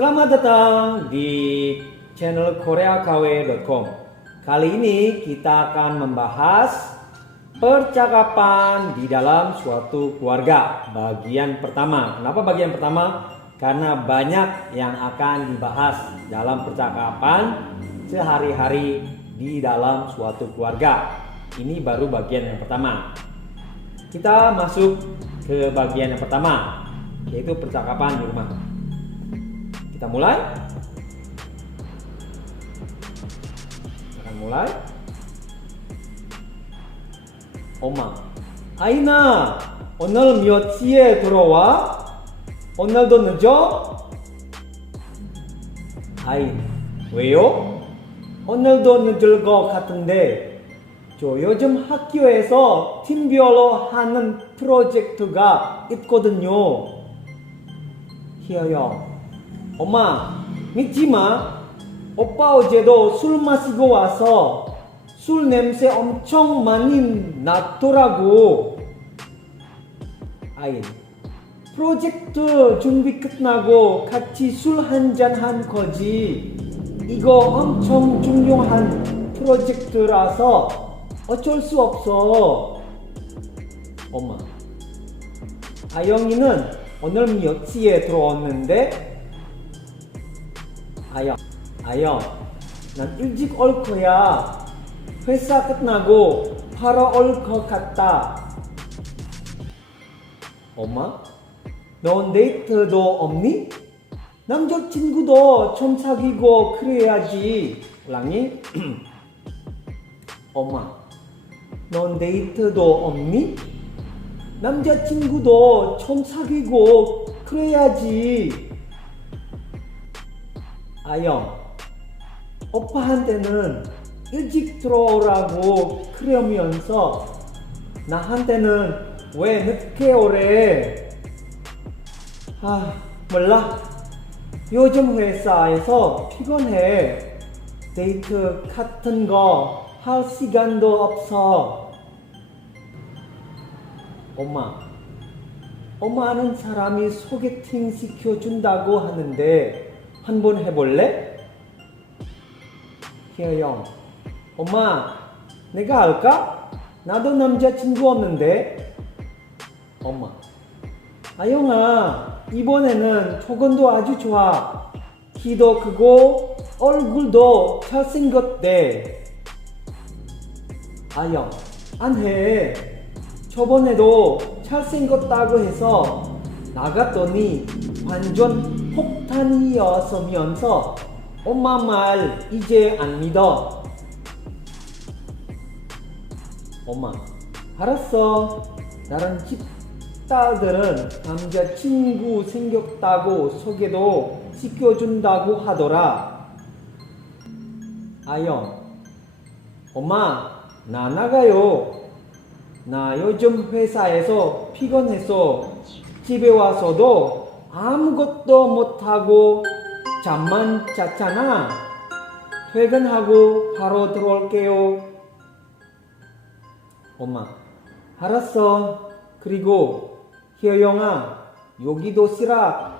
Selamat datang di channel koreakw.com. Kali ini kita akan membahas percakapan di dalam suatu keluarga bagian pertama. Kenapa bagian pertama? Karena banyak yang akan dibahas dalam percakapan sehari-hari di dalam suatu keluarga. Ini baru bagian yang pertama. Kita masuk ke bagian yang pertama, yaitu percakapan di rumah. Kita mulai. Akan mulai. 엄마, 아이나, 오늘 몇 시에 들어와? 오늘도 늦어? 아이, 왜요? 오늘도 늦을 것 같은데 저 요즘 학교에서 팀별로 하는 프로젝트가 있거든요. 희어요. 엄마, 믿지마. 오빠 어제도 술 마시고 와서 술 냄새 엄청 많이 났더라고. 아이, 프로젝트 준비 끝나고 같이 술 한잔 한 거지. 이거 엄청 중요한 프로젝트라서 어쩔 수 없어. 엄마, 아영이는 오늘 몇 시에 들어왔는데? 아영, 난 일찍 올 거야. 회사 끝나고 바로 올 것 같다. 엄마, 넌 데이트도 없니? 남자친구도 좀 사귀고 그래야지. 랑이? 엄마, 넌 데이트도 없니? 남자친구도 좀 사귀고 그래야지. 아영, 오빠한테는 일찍 들어오라고 그러면서 나한테는 왜 늦게 오래? 몰라. 요즘 회사에서 피곤해. 데이트 같은 거 할 시간도 없어. 엄마 아는 사람이 소개팅 시켜준다고 하는데 한번 해볼래? 희어형, 엄마, 내가 할까? 나도 남자친구 없는데. 엄마, 아영아, 이번에는 조건도 아주 좋아. 키도 크고 얼굴도 잘생겼대. 아영, 안 해. 저번에도 잘생겼다고 해서 나갔더니 완전 폭탄이었으면서 엄마 말 이제 안 믿어. 엄마, 알았어. 다른 집 딸들은 남자친구 생겼다고 소개도 시켜준다고 하더라. 아영, 엄마, 나 나가요. 나 요즘 회사에서 피곤해서 집에 와서도 아무것도 못하고 잠만 잤잖아. 퇴근하고 바로 들어올게요. 엄마, 알았어. 그리고 희어영아, 여기도 쓰라.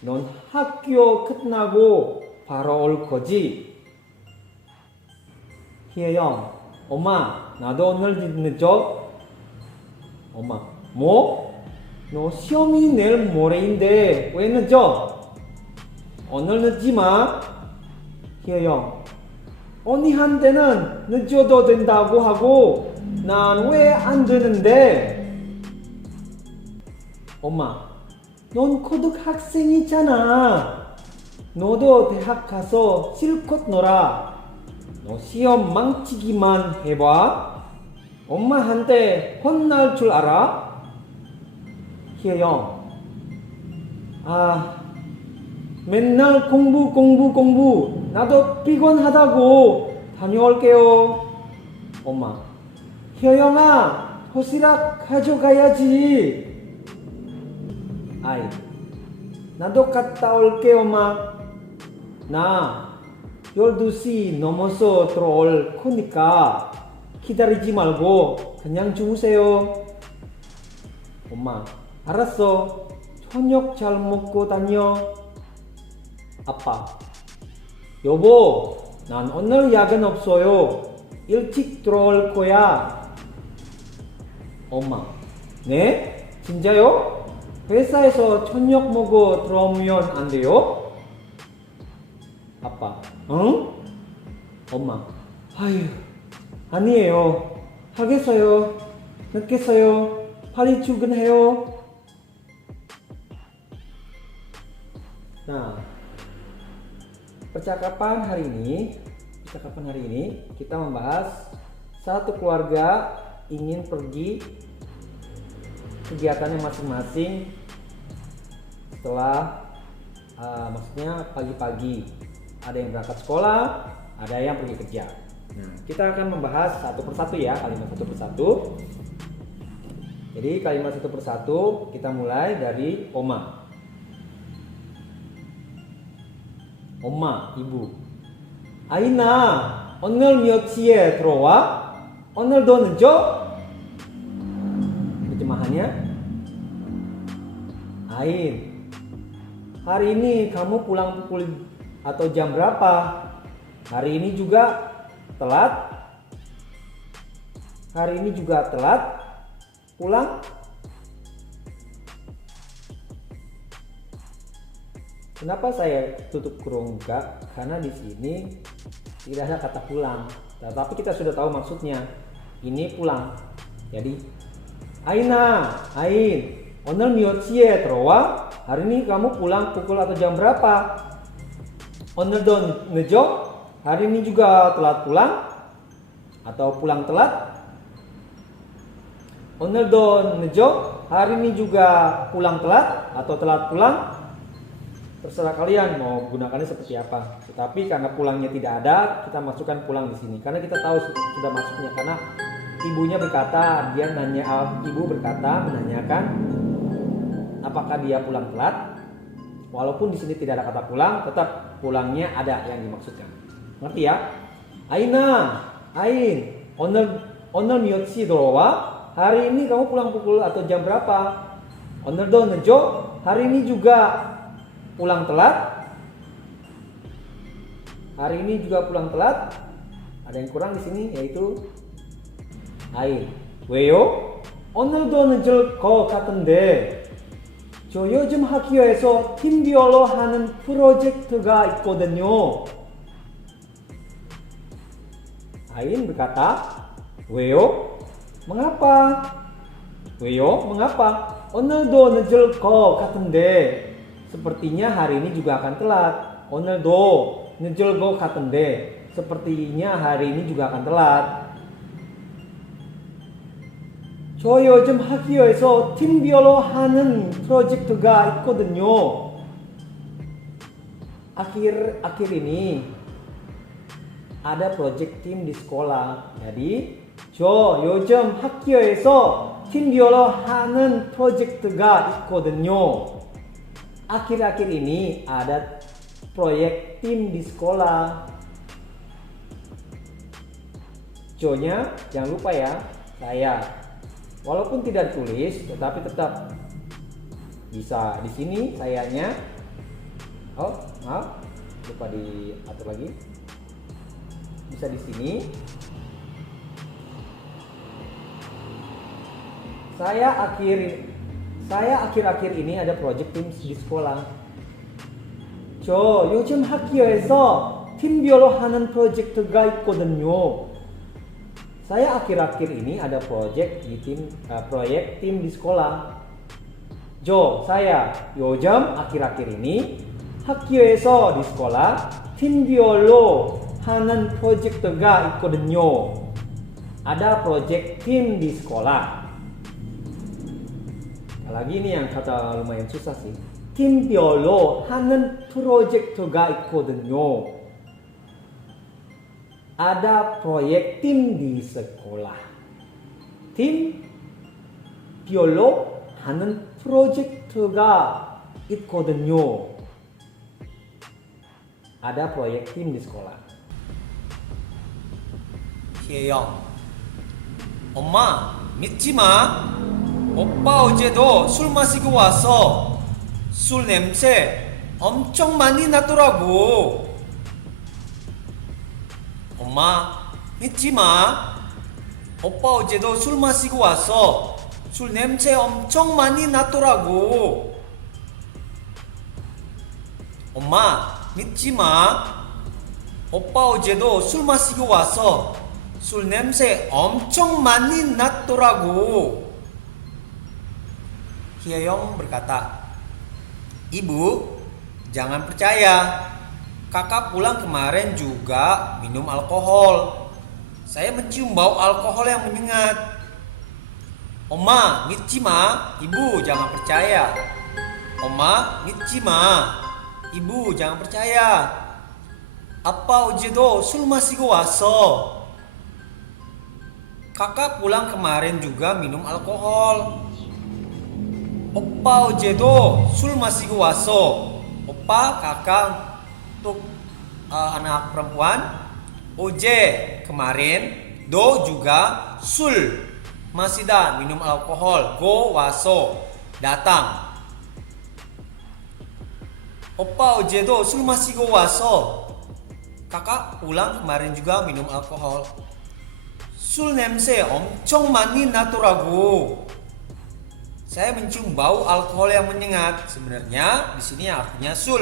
넌 학교 끝나고 바로 올 거지? 희어영, 엄마, 나도 오늘 늦어? 엄마, 뭐? 너 시험이 내일 모레인데 왜 늦어? 오늘 늦지 마. 희어영, 언니한테는 늦어도 된다고 하고 난 왜 안 되는데? 엄마, 넌 고등학생이잖아. 너도 대학 가서 실컷 놀아. 너 시험 망치기만 해봐. 엄마한테 혼날 줄 알아? 희어영, 맨날 공부. 나도 피곤하다고. 다녀올게요. 엄마, 희어영아, 도시락 가져가야지. 아이, 나도 갔다 올게. 엄마, 나 12시 넘어서 들어올 거니까 기다리지 말고 그냥 주무세요. 엄마, 알았어. 저녁 잘 먹고 다녀. 아빠. 여보, 난 오늘 야근 없어요. 일찍 들어올 거야. 엄마. 네? 진짜요? 회사에서 저녁 먹고 들어오면 안 돼요? 아빠. 응? 엄마. 아휴, 아니에요. 하겠어요. 늦겠어요. 빨리 출근해요. Nah, percakapan hari ini kita membahas satu keluarga ingin pergi kegiatannya masing-masing setelah maksudnya pagi-pagi. Ada yang berangkat sekolah, ada yang pergi kerja. Nah, kita akan membahas satu persatu ya, kalimat satu persatu. Jadi kalimat satu persatu kita mulai dari Oma. Oma, ibu. Aina, 오늘 몇 시에 들어와? 오늘도 늦어? Terjemahannya, Ain, hari ini kamu pulang pukul atau jam berapa? Hari ini juga telat? Hari ini juga telat pulang? Kenapa saya tutup kurung buka? Karena di sini tidak ada kata pulang. Tapi kita sudah tahu maksudnya. Ini pulang. Jadi, Ain, 오늘 몇 시에 들어와? Hari ini kamu pulang pukul atau jam berapa? 오늘도 늦어? Hari ini juga telat pulang? Atau pulang telat? 오늘도 늦어? Hari ini juga pulang telat atau telat pulang? Terserah kalian mau gunakannya seperti apa. Tetapi karena pulangnya tidak ada, kita masukkan pulang di sini. Karena kita tahu sudah masuknya. Karena ibunya berkata, ibu berkata menanyakan apakah dia pulang telat. Walaupun di sini tidak ada kata pulang, tetap pulangnya ada yang dimaksudkan. Ngerti ya? Ain, 오늘 몇 시 들어와? Hari ini kamu pulang pukul atau jam berapa? 오늘도 늦어? Hari ini juga pulang telat. Hari ini juga pulang telat. Ada yang kurang di sini yaitu Ain. 왜요? 오늘도 늦을 것 같은데 저 요즘 학교에서 팀별로 하는 프로젝트가 있거든요. Ain berkata, 왜요? Mengapa? 왜요? Mengapa? 오늘도 늦을 것 같은데 sepertinya hari ini juga akan telat. 오늘도 늦을 것 같은데 sepertinya hari ini juga akan telat. 저 요즘 학교에서 팀별로 하는 프로젝트가 있거든요. Akhir ini ada project tim di sekolah. Jadi, 저 요즘 학교에서 팀별로 하는 프로젝트가 있거든요. Akhir-akhir ini ada proyek tim di sekolah. Jo-nya jangan lupa ya, saya. Walaupun tidak tulis, tetapi tetap bisa di sini sayanya. Oh, maaf, lupa diatur lagi. Bisa di sini. Saya akhir-akhir ini ada project tim di sekolah. 저 요즘 학교에서 팀별로 하는 프로젝트가 있거든요. Saya akhir-akhir ini ada proyek tim di sekolah. saya 요즘 akhir-akhir ini 학교에서 di sekolah 팀별로 하는 프로젝트가 있거든요. Ada project tim di sekolah. Lagi ini yang kata lumayan susah sih. 팀별로 하는 프로젝트가 있거든요. Ada proyek tim di sekolah. 팀별로 하는 프로젝트가 있거든요. Ada proyek tim di sekolah. 희영, 엄마 믿지 마. 오빠 어제도 술 마시고 와서 술 냄새 엄청 많이 났더라고. 엄마, 믿지 마. 오빠 어제도 술 마시고 왔어. 술 냄새 엄청 많이 났더라고. 엄마, 믿지 마. 오빠 어제도 술 마시고 왔어. 술 냄새 엄청 많이 났더라고. Hye-young berkata, Ibu, jangan percaya. Kakak pulang kemarin juga minum alkohol. Saya mencium bau alkohol yang menyengat. Oma, 믿지 마. Ibu, jangan percaya. Oma, 믿지 마. Ibu, jangan percaya. 아빠 어제도 술 마시고 왔어. Kakak pulang kemarin juga minum alkohol. Oppa 어제도 술 마시고 왔어. Oppa kakak untuk anak perempuan. Oje kemarin. Do juga sul masida minum alkohol. Go waso datang. Oppa 어제도 술 마시고 왔어. Kakak pulang kemarin juga minum alkohol. 술 냄새 엄청 많이 나더라고. Saya mencium bau alkohol yang menyengat. Sebenarnya di sini artinya sul.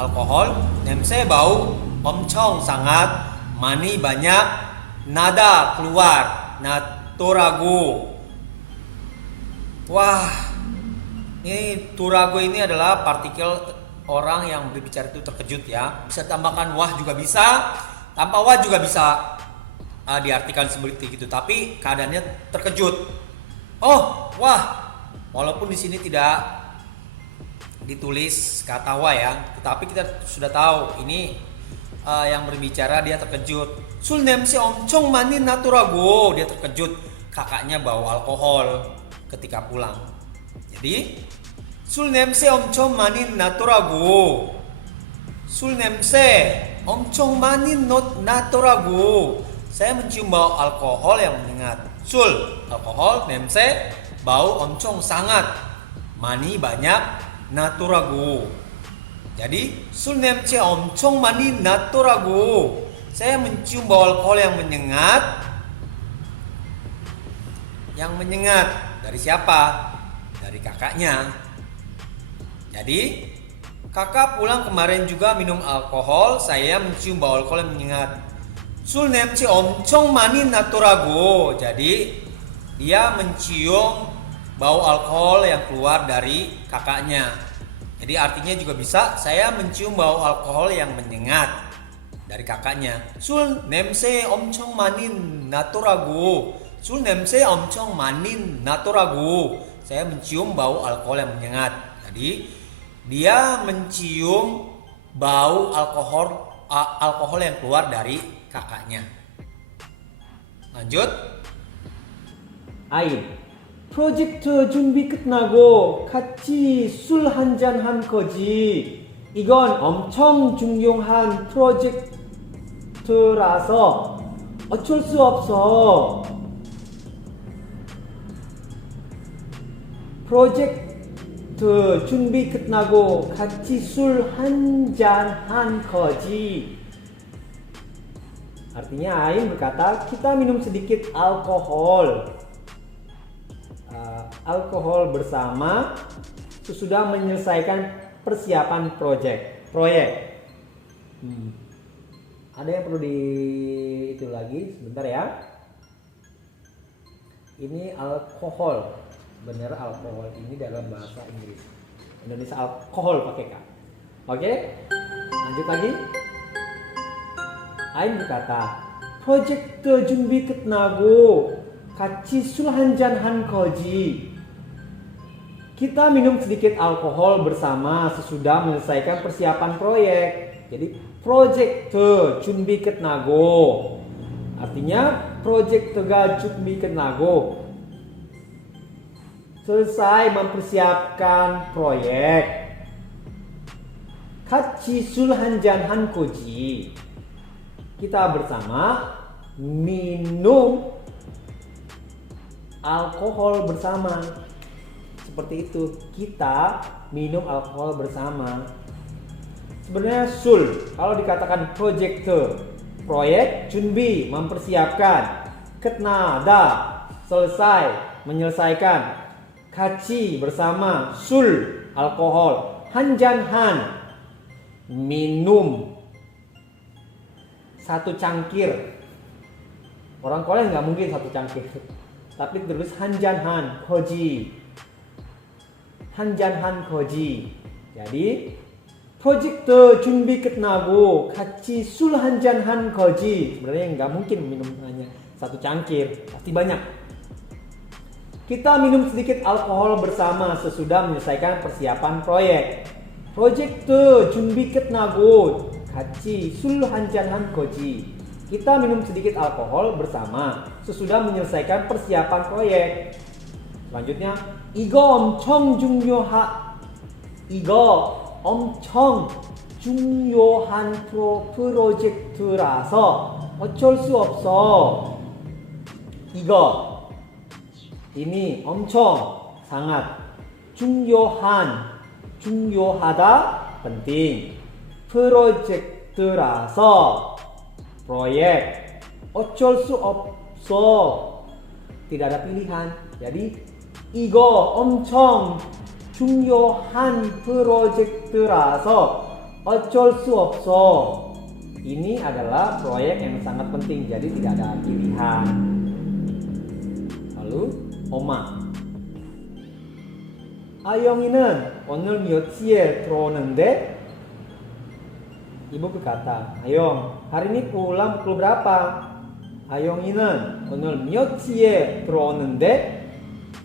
Alkohol, 냄새 bau, 엄청 sangat, 많이 banyak, nada keluar, 나더라고. Wah, ini turago ini adalah partikel orang yang berbicara itu terkejut ya. Bisa tambahkan wah juga bisa, tanpa wah juga bisa diartikan seperti itu. Tapi keadaannya terkejut. Oh, wah. Walaupun di sini tidak ditulis kata wah ya, tetapi kita sudah tahu ini yang berbicara dia terkejut. 술 냄새 엄청 많이 나더라고. Dia terkejut, kakaknya bau alkohol ketika pulang. Jadi 술 냄새 엄청 많이 나더라고. 술 냄새 엄청 많이 나더라고. Saya mencium bau alkohol yang menyengat. 술, alkohol, 냄새, bau, 엄청 sangat, 많이 banyak, 나더라고. Jadi 술 냄새 엄청 많이 나더라고. Saya mencium bau alkohol yang menyengat. Yang menyengat dari siapa? Dari kakaknya. Jadi kakak pulang kemarin juga minum alkohol. Saya mencium bau alkohol yang menyengat. 술 냄새 엄청 많이 났더라고. Jadi dia mencium bau alkohol yang keluar dari kakaknya. Jadi artinya juga bisa saya mencium bau alkohol yang menyengat dari kakaknya. 술 냄새 엄청 많이 났더라고. 술 냄새 엄청 많이 났더라고. Saya mencium bau alkohol yang menyengat. Jadi dia mencium bau alkohol yang keluar dari kakaknya. lanjut. 아이, 프로젝트 준비 끝나고 같이 술 한잔 한 거지. 이건 엄청 중요한 프로젝트라서 어쩔 수 없어. 프로젝트 준비 끝나고 같이 술 한잔 한 거지. Artinya Ain berkata, kita minum sedikit alkohol bersama sesudah menyelesaikan persiapan proyek. Ada yang perlu itu lagi sebentar ya. Ini alkohol, benar alkohol ini dalam bahasa Inggris. Indonesia alkohol pakai K. Oke, lanjut lagi. Ain berkata, 프로젝트 준비 끝나고 같이 술 한잔 한 거지. Kita minum sedikit alkohol bersama sesudah menyelesaikan persiapan proyek. Jadi 프로젝트 준비 끝나고 artinya 프로젝트가 준비 끝나고 selesai mempersiapkan proyek. 같이 술 한잔 한 거지. Kita bersama minum alkohol bersama seperti itu. Kita minum alkohol bersama. Sebenarnya sul, kalau dikatakan projekte, proyek, 준비, mempersiapkan, ketnada, selesai, menyelesaikan, 같이, bersama, sul, alkohol, 한잔한, minum, satu cangkir. Orang Korea nggak mungkin satu cangkir, tapi terus 한잔한, 거지, 한잔한 거지. Jadi 프로젝트 준비 끝나고 같이 술 한잔한 거지. Sebenarnya nggak mungkin minum hanya satu cangkir, pasti banyak. Kita minum sedikit alkohol bersama sesudah menyelesaikan persiapan proyek. 프로젝트 준비 끝나고 같이 술 한잔한 거지. Kita minum sedikit alkohol bersama sesudah menyelesaikan persiapan proyek. Selanjutnya, 이거 엄청 이거 엄청 중요한 프로젝트라서 어쩔 수 없어. 이거, ini 엄청, sangat, 중요하다, penting, 프로젝트라서, proyek, 어쩔 수 없어, tidak ada pilihan. Jadi 이거 엄청 중요한 프로젝트라서 어쩔 수 없어. Ini adalah proyek yang sangat penting, jadi tidak ada pilihan. Lalu 엄마, 아영이는 오늘 몇 시에 들어오는데? Ibu berkata, Ayong, hari ini pulang pukul berapa? 아영이는 오늘 몇 시에 들어오는데?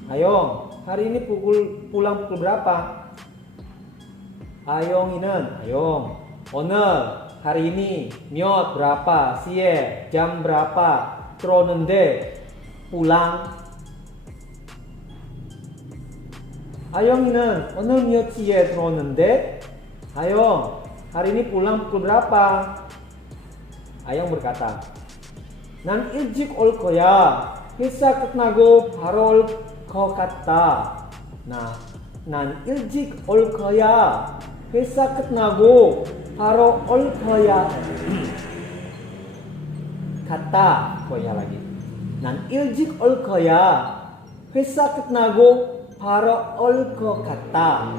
Ayong, hari ini pulang pukul berapa? Ayong, 오늘 hari ini 몇 berapa? 시에 jam berapa? 들어오는데 pulang. 아영이는 오늘 몇 시에 들어오는데? Ayong, hari ini pulang pukul berapa? Ayong berkata, 난 일찍 올 거야. 회사 끝나고 바로 올 것 같다. 난 일찍 올 거야. 회사 끝나고 바로 올 거야. 갔다. 거야 lagi. 난 일찍 올 거야. 회사 끝나고 바로 올 것 같다.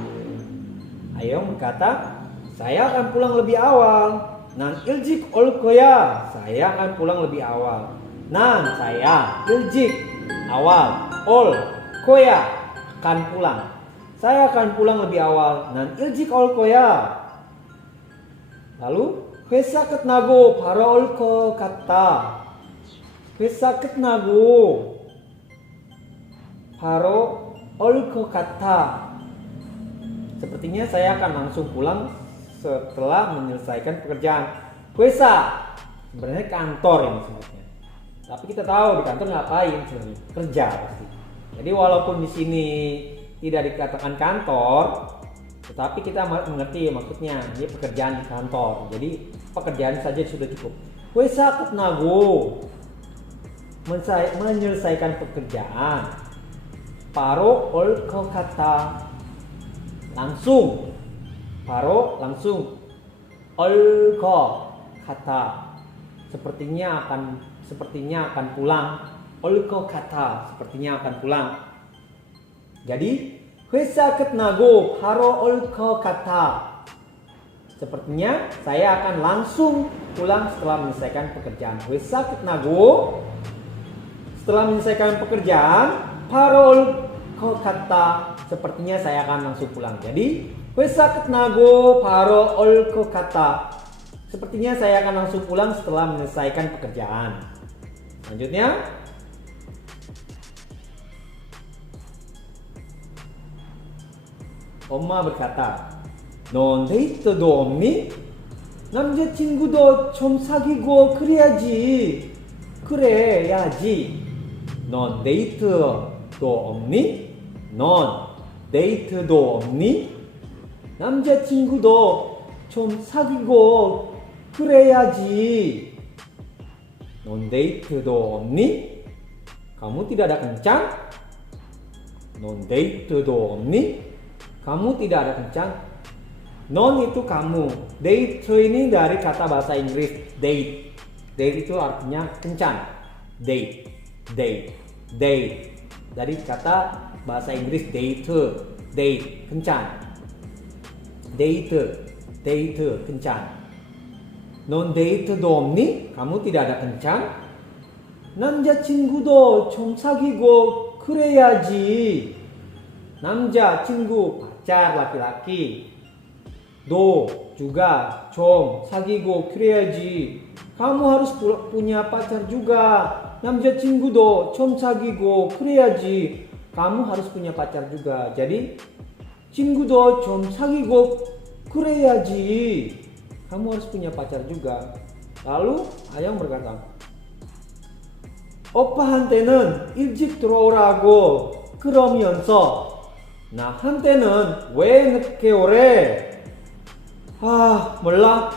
Ayong berkata, saya akan pulang lebih awal. 난 일찍 올 거야. Saya akan pulang lebih awal. 난, saya, 일찍, awal, 올, 거야, akan pulang. Saya akan pulang lebih awal. 난 일찍 올 거야. Lalu, 회사 끝나고 바로 올 것 같다. 회사 끝나고 바로 올 것 같다. Sepertinya saya akan langsung pulang setelah menyelesaikan pekerjaan. 회사, sebenarnya kantor yang disebutnya. Tapi kita tahu di kantor ngapain sebenarnya? Kerja pasti. Jadi walaupun di sini tidak dikatakan kantor, tetapi kita mengerti maksudnya ini pekerjaan di kantor. Jadi pekerjaan saja sudah cukup. 회사 끝나고 menyelesaikan pekerjaan. 바로 올 것 같다. langsung. 바로 langsung. 올 것 같다. Sepertinya akan pulang. 올 것 같다. Sepertinya akan pulang. Jadi 회사 끝나고 바로 올 것 같다. Sepertinya saya akan langsung pulang setelah menyelesaikan pekerjaan. 회사 끝나고 setelah menyelesaikan pekerjaan, 바로 올 것 같다. Sepertinya saya akan langsung pulang. Jadi 회사 끝나고 바로 올 것 같다. Sepertinya saya akan langsung pulang setelah menyelesaikan pekerjaan. Selanjutnya, 엄마 berkata, 넌 데이트도 없니? 남자친구도 좀 사귀고 그래야지. 넌 데이트도 없니? 넌 데이트도 없니? 남자친구도 좀 사귀고 그래야지. 넌 데이트도 없니? Kamu tidak ada kencan? Non 데이트도 없니? Kamu tidak ada kencan? Non itu kamu. Date ini dari kata bahasa Inggris date. Date itu artinya kencan. Date, date, date. Dari kata bahasa Inggris date, date, kencan. Date, date, kencan. Non 데이트도 없니? Kamu tidak ada kencan? 남자친구도 좀 사귀고 그래야지. 남자, 친구, pacar, laki-laki. Do, juga, 좀, 사귀고 그래야지. Kamu harus punya pacar juga. 남자친구도 좀 사귀고 그래야지. Kamu harus punya pacar juga. Jadi, 친구도 좀 사귀고 그래야지. Kamu harus punya pacar juga. Lalu Ayang berkata, 오빠한테는 일찍 들어오라고 그러면서 나한테는 왜 늦게 오래? 몰라.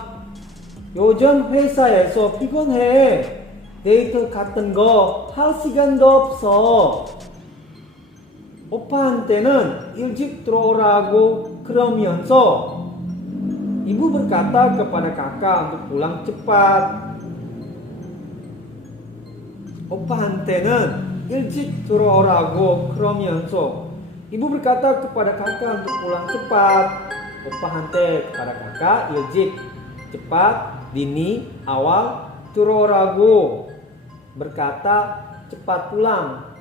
요즘 회사에서 피곤해. 데이트 같은 거 할 시간도 없어. 오빠한테는 일찍 들어오라고 그러면서 ibu berkata kepada kakak untuk pulang cepat. 오빠한테는 일찍 들어오라고 그러면서 ibu berkata kepada kakak untuk pulang cepat. 오빠한테 kepada kakak, 일찍 cepat, dini, awal, 들어오라고 berkata cepat pulang.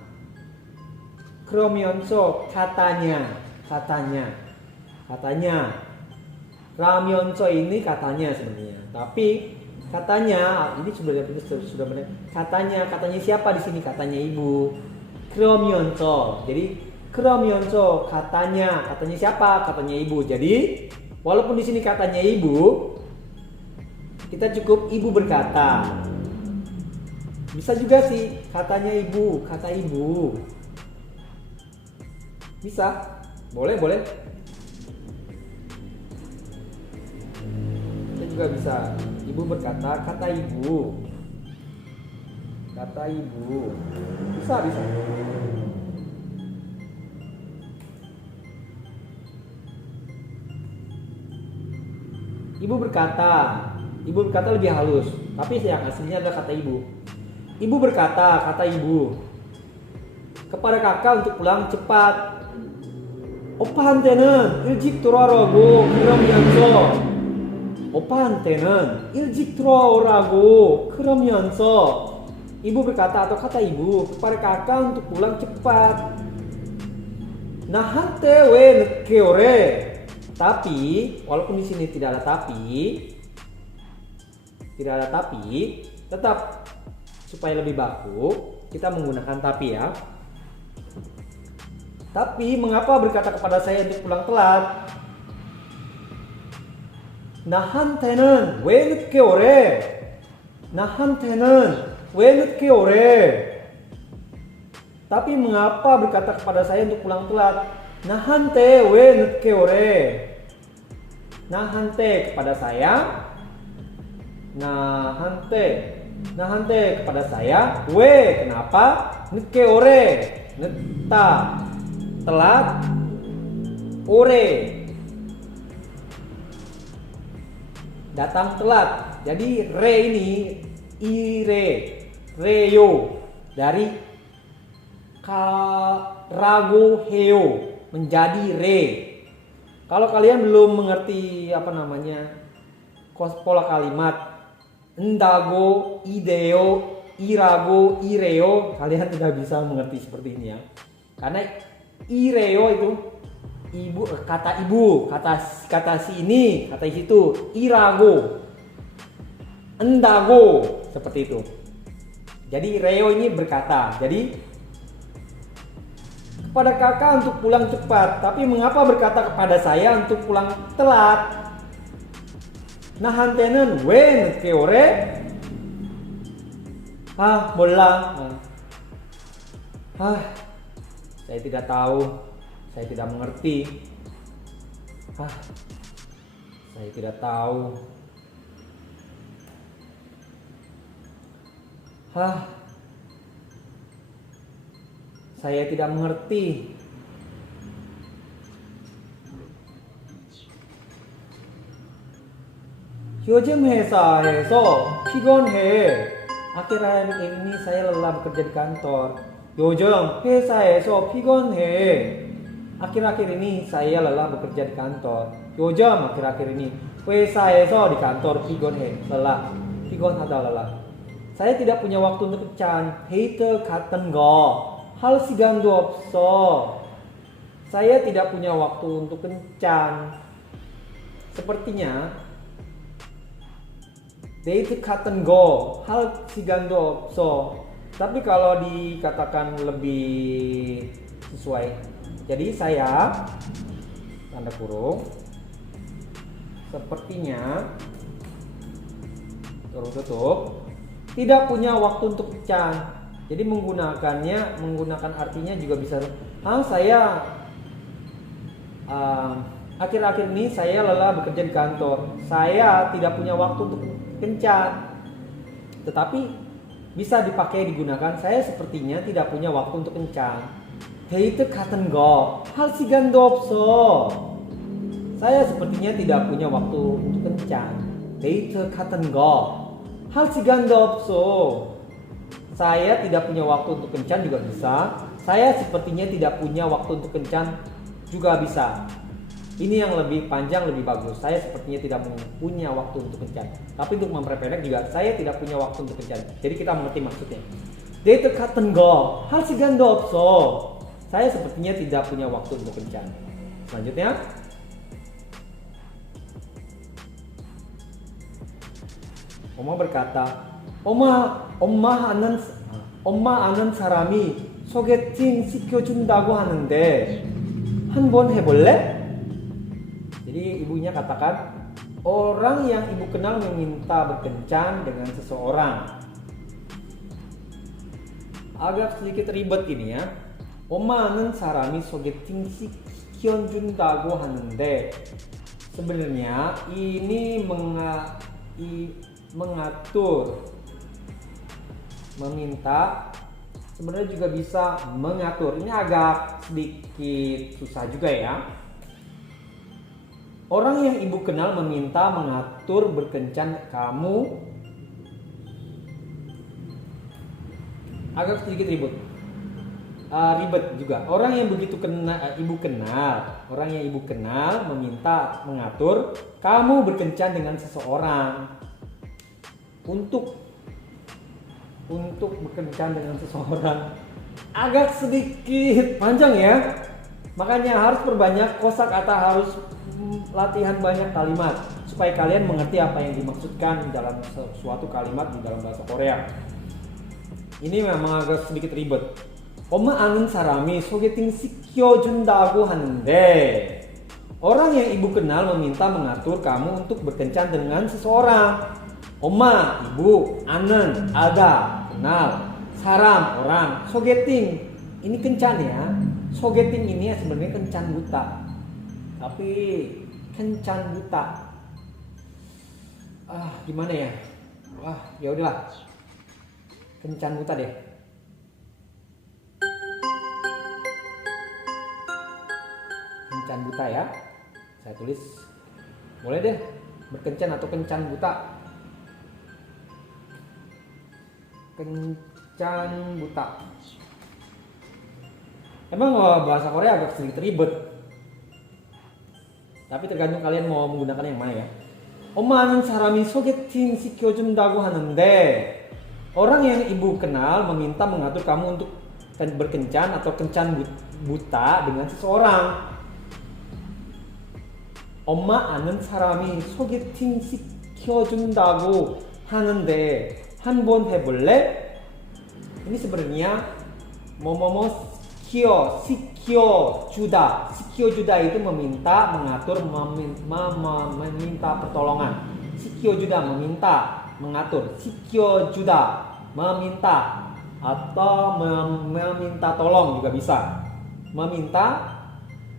그러면서 katanya. 라면서 ini katanya sebenarnya. Tapi katanya ini sudah benar. Katanya siapa di sini? Katanya ibu. 그러면서. Jadi 그러면서 katanya siapa? Katanya ibu. Jadi walaupun di sini katanya ibu, kita cukup ibu berkata. Bisa juga sih katanya ibu, kata ibu. Bisa. Boleh. Kita juga bisa. Ibu berkata, kata ibu. Bisa. Ibu berkata lebih halus, tapi yang aslinya adalah kata ibu. Ibu berkata, kata ibu, kepada kakak untuk pulang cepat. 오빠한테는 일찍 들어오라고 그러면서. 오빠한테는 일찍 들어오라고 그러면서. Ibu berkata atau kata ibu kepada kakak untuk pulang cepat. 나한테 왜 늦게 오래? Tapi, walaupun di sini tidak ada tapi, tetap supaya lebih baku kita menggunakan tapi ya. Tapi mengapa berkata kepada saya untuk pulang telat? 나한테는 왜 늦게 오래? Tapi mengapa berkata kepada saya untuk pulang telat? 나한테 왜 늦게 오래? 나한테 kepada saya. 나한테 kepada saya. 왜 kenapa? 늦게 오래 neta telat. 오래 datang telat. Jadi re ini reyo dari rago heo menjadi re. Kalau kalian belum mengerti pola kalimat endago, ideo, irago, ireo, kalian tidak bisa mengerti seperti ini ya. Karena ireo itu kata si ini, kata situ, irago, endago, seperti itu. Jadi reo ini berkata. Jadi kepada kakak untuk pulang cepat, tapi mengapa berkata kepada saya untuk pulang telat? 나한테는 왜 늦게 오래? 몰라. Saya tidak tahu. Saya tidak mengerti. Saya tidak tahu. Saya tidak mengerti. 요즘 회사에서 피곤해. Akhir-akhir ini saya lelah bekerja di kantor. 요즘 회사에서 피곤해. Akhir-akhir ini saya lelah bekerja di kantor. 요즘 akhir-akhir ini 회사에서 di kantor 피곤해. lelah. 피곤하다 lelah. Saya tidak punya waktu untuk kencan. 데이트 같은 거 할 시간도 없어. Saya tidak punya waktu untuk kencan. Sepertinya 데이트 같은 거 할 시간도 없어. Tapi kalau dikatakan lebih sesuai, jadi saya tanda kurung sepertinya kurung tutup tidak punya waktu untuk kencan. Jadi menggunakan artinya juga bisa. Saya akhir-akhir ini saya lelah bekerja di kantor. Saya tidak punya waktu untuk kencan. Tetapi bisa dipakai digunakan. Saya sepertinya tidak punya waktu untuk kencan. 데이트 같은 거 할 시간도 없어. Saya sepertinya tidak punya waktu untuk kencan. 데이트 같은 거 할 시간도 없어. Saya tidak punya waktu untuk kencan juga bisa. Saya sepertinya tidak punya waktu untuk kencan juga bisa. Ini yang lebih panjang lebih bagus. Saya sepertinya tidak punya waktu untuk kencan. Tapi untuk memperpendek juga saya tidak punya waktu untuk kencan. Jadi kita mengerti maksudnya. 데이트 같은 거 할 시간도 없어. Saya sepertinya tidak punya waktu untuk kencan. Selanjutnya. Oma berkata, 엄마 아는 사람이 소개팅 시켜준다고 하는데 한번 해볼래? Jadi ibunya katakan, orang yang ibu kenal meminta berkencan dengan seseorang. Agak sedikit ribet ini ya. 엄마 아는 사람이 소개팅 시켜준다고 하는데, sebenarnya ini mengatur, meminta, sebenarnya juga bisa mengatur. Ini agak sedikit susah juga ya. Orang yang ibu kenal meminta mengatur berkencan kamu. Agak sedikit ribet juga. Orang yang begitu ibu kenal meminta mengatur kamu berkencan dengan seseorang. Untuk berkencan dengan seseorang agak sedikit panjang ya. Makanya harus perbanyak kosakata, harus latihan banyak kalimat supaya kalian mengerti apa yang dimaksudkan dalam suatu kalimat di dalam bahasa Korea. Ini memang agak sedikit ribet. 엄마 아는 사람이 소개팅 시켜준다고 하는데, orang yang ibu kenal meminta mengatur kamu untuk berkencan dengan seseorang. 엄마 ibu, 아는 ada kenal, 사람 orang, 소개팅 ini kencan ya. 소개팅 ini sebenarnya kencan buta. Tapi kencan buta. Gimana ya? Ya udahlah. Kencan buta deh. Kencan buta ya. Saya tulis. Boleh deh. Berkencan atau kencan buta. Kencan buta. Emang bahasa Korea agak sedikit ribet. Tapi tergantung kalian mau menggunakan yang mana ya. 엄마 아는 사람이 소개팅 시켜준다고 하는데, orang yang ibu kenal meminta mengatur kamu untuk berkencan atau kencan buta dengan seseorang. 엄마 아는 사람이 소개팅 시켜준다고 하는데 한번 해볼래? Ini sebenarnya 시켜주다 itu meminta, mengatur, meminta pertolongan. 시켜주다 meminta, mengatur. 시켜주다 meminta atau meminta tolong juga bisa. Meminta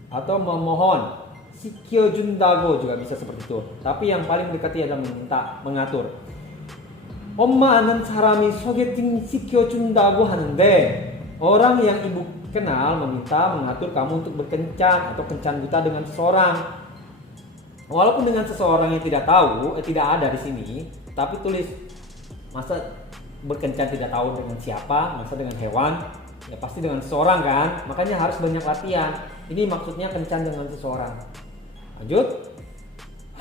atau memohon. 시켜준다고 juga bisa seperti itu. Tapi yang paling mendekati adalah meminta, mengatur. 엄마 아는 사람이 소개팅 시켜준다고 하는데, orang yang ibu kenal meminta mengatur kamu untuk berkencan atau kencan buta dengan seseorang. Walaupun dengan seseorang yang tidak tahu, tidak ada di sini, tapi tulis masa berkencan tidak tahu dengan siapa, masa dengan hewan, ya pasti dengan seseorang kan. Makanya harus banyak latihan. Ini maksudnya kencan dengan seseorang. Lanjut.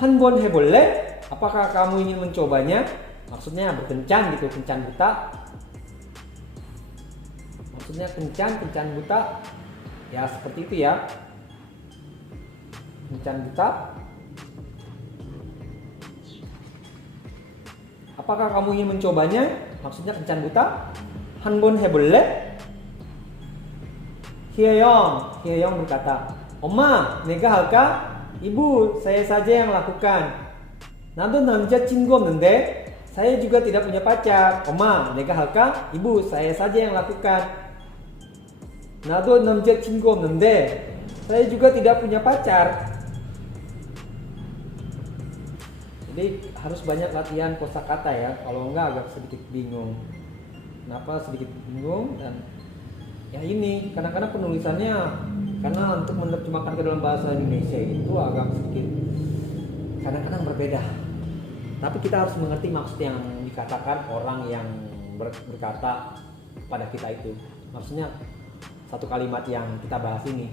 한번 해볼래? Apakah kamu ingin mencobanya? Maksudnya berkencan gitu, kencan buta. Maksudnya kencan buta. Ya seperti itu ya. Kencan buta. Apakah kamu ingin mencobanya? Maksudnya kencan buta. 한번 해볼래? Hyeong berkata, Oma, 내가 할까? Ibu, saya saja yang lakukan. 나도 남자친구 없는데? Saya juga tidak punya pacar. Oma, 내가 할까? Ibu, saya saja yang lakukan. 나도 남자친구 없는데? Saya juga tidak punya pacar. Jadi harus banyak latihan kosakata ya. Kalau enggak agak sedikit bingung. Kenapa sedikit bingung? Dan ya ini kadang-kadang penulisannya, karena untuk menerjemahkan ke dalam bahasa Indonesia itu agak sedikit kadang-kadang berbeda. Tapi kita harus mengerti maksud yang dikatakan orang yang berkata pada kita itu. Maksudnya satu kalimat yang kita bahas ini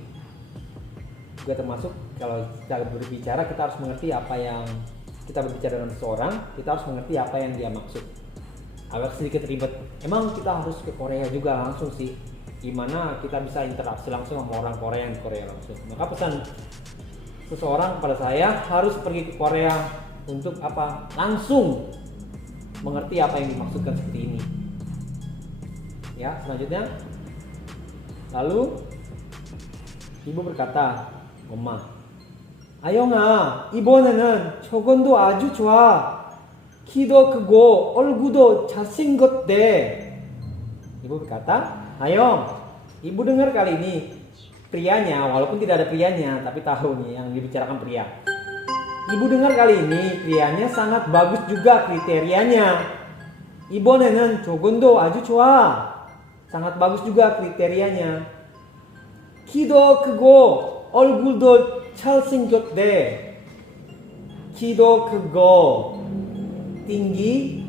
juga termasuk kalau kita berbicara, kita harus mengerti apa yang kita berbicara dengan seseorang, kita harus mengerti apa yang dia maksud. Agak sedikit ribet. Emang kita harus ke Korea juga langsung sih. Gimana kita bisa interaksi langsung sama orang Korea yang di Korea langsung. Maka pesan seseorang kepada saya harus pergi ke Korea untuk apa? Langsung mengerti apa yang dimaksudkan seperti ini. Ya, selanjutnya. Lalu ibu berkata, Oma, 아영아, 이번에는 저건도 아주 좋아. 키도 크고 얼굴도 잘생겼대. Ibu berkata, Ayong, ibu dengar kali ini. Prianya, walaupun tidak ada prianya, tapi tahu nih yang dibicarakan pria. Ibu dengar kali ini, prianya sangat bagus juga kriterianya. 이번에는 저건도 아주 좋아. Sangat bagus juga kriterianya. 키도 크고 얼굴도 잘생겼대. 키도 크고 tinggi,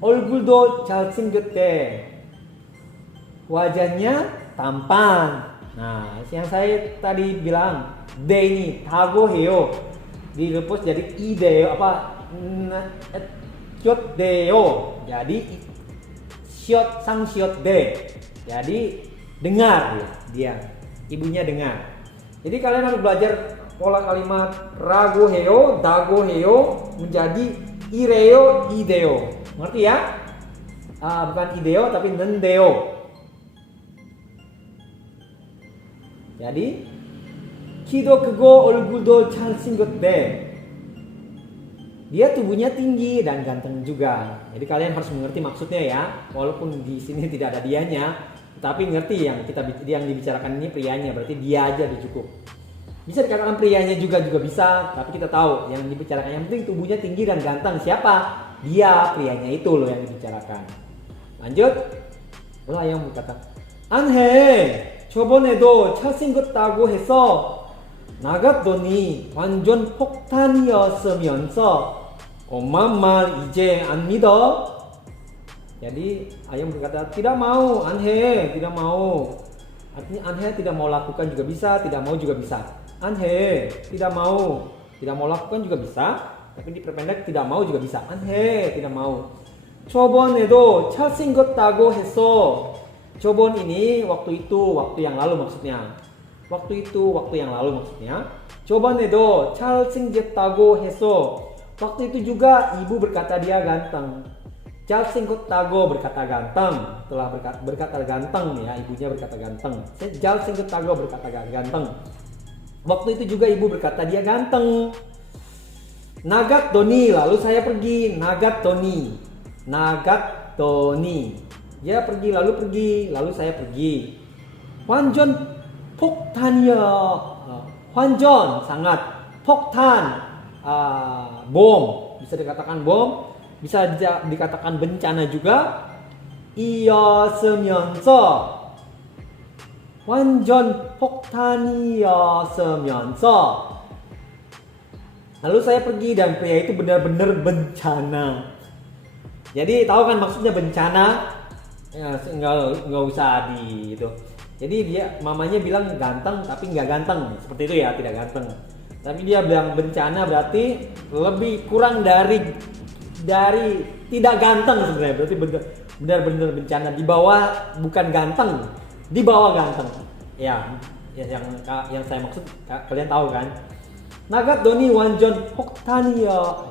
얼굴도 잘생겼대. Wajahnya tampan. Nah, yang saya tadi bilang D ini 다고해요 dilepas jadi ide요 apa syotdeyo jadi syot sang syot de. Jadi dengar ya, dia ibunya dengar. Jadi kalian harus belajar pola kalimat ragoheyo, dagoheyo menjadi ireyo, ideo. Ngerti ya? Bukan ideo tapi nendeo. Jadi 키도 크고 얼굴도 잘생겼대. Dia tubuhnya tinggi dan ganteng juga. Jadi kalian harus mengerti maksudnya ya. Walaupun di sini tidak ada dianya, tapi ngerti yang dibicarakan ini prianya, berarti dia aja udah cukup. Bisa dikatakan prianya juga bisa, tapi kita tahu yang dibicarakan yang penting tubuhnya tinggi dan ganteng. Siapa? Dia, prianya itu loh yang dibicarakan. Lanjut. Lalu yang berkata, 안해. 저번에도 잘생겼다고 해서 나갔더니 완전 폭탄이었으면서 엄마 말 이제 안 믿어? Jadi ayam berkata tidak mau, anhe, tidak mau. Artinya anhe tidak mau lakukan juga bisa, tidak mau juga bisa. Anhe, tidak mau lakukan juga bisa, tapi diperpendek tidak mau juga bisa. Anhe, tidak mau. 저번에도 잘생겼다고 해서 Cobon ini waktu itu, waktu yang lalu maksudnya. Waktu itu, waktu yang lalu maksudnya. 저번에도 잘생겼다고 해서 waktu itu juga ibu berkata dia ganteng. 잘생겼다고 berkata ganteng. Telah berkata ganteng ya, ibunya berkata ganteng. 잘생겼다고 berkata ganteng. Waktu itu juga ibu berkata dia ganteng. 나갔더니 lalu saya pergi. 나갔더니 dia pergi, lalu saya pergi. 완전 폭탄이야. 완전 sangat. 폭탄 bom, bisa dikatakan bom, bisa dikatakan bencana juga. 이었으면서 완전 폭탄이었으면서 Lalu saya pergi dan pria itu benar-benar bencana. Jadi tahu kan maksudnya bencana? Ya, nggak usah di itu. Jadi dia mamanya bilang ganteng tapi nggak ganteng, seperti itu ya, tidak ganteng. Tapi dia bilang bencana berarti lebih kurang dari tidak ganteng sebenarnya. Berarti benar-benar bencana, di bawah, bukan ganteng, di bawah ganteng. Ya yang saya maksud kalian tahu kan? Nagat doni wanjon hoktaniya.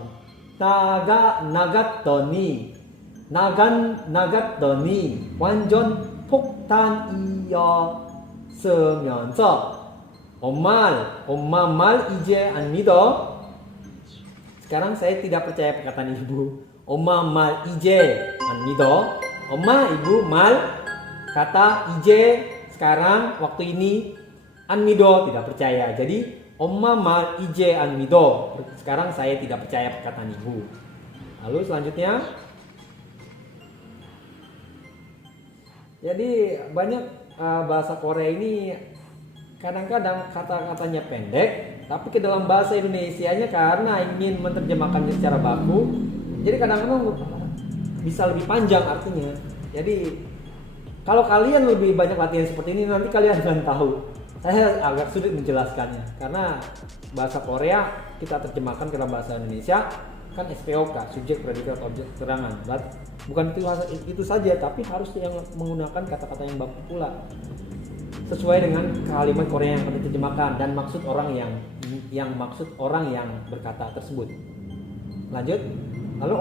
Nagat doni wanjon 폭탄이었으면서 엄마 말 이제 안 믿어. Sekarang saya tidak percaya perkataan ibu. Oma mal ije an 믿어. Oma ibu mal kata ije sekarang waktu ini an 믿어 tidak percaya. Jadi Oma mal ije an 믿어. Sekarang saya tidak percaya perkataan ibu. Lalu selanjutnya, jadi banyak bahasa Korea ini kadang-kadang kata-katanya pendek, tapi ke dalam bahasa Indonesianya karena ingin menerjemahkannya secara baku, jadi kadang-kadang bisa lebih panjang artinya. Jadi kalau kalian lebih banyak latihan seperti ini, nanti kalian akan tahu. Saya agak sulit menjelaskannya karena bahasa Korea kita terjemahkan ke dalam bahasa Indonesia kan SPOK, subjek, predikat, objek, keterangan. Bukan itu saja, tapi harus yang menggunakan kata-kata yang baku pula sesuai dengan kalimat Korea yang akan diterjemahkan dan maksud orang yang berkata tersebut. Lanjut. Lalu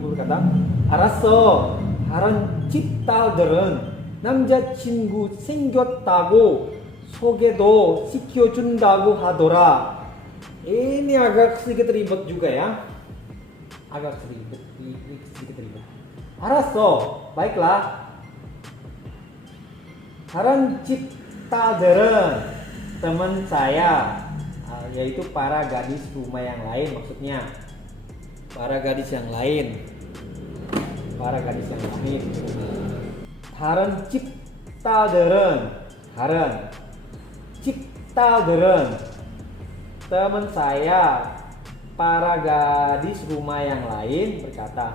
ibu berkata, 알았어. 다른 집딸들은 남자친구 생겼다고 소개도 시켜준다고 하더라. Ini agak sedikit ribet juga ya. Agak sedikit ribet. 알았어. Baiklah. 다른 집딸들은 teman saya, yaitu para gadis rumah yang lain, maksudnya para gadis yang lain. 다른 집딸들은 teman saya, para gadis rumah yang lain berkata.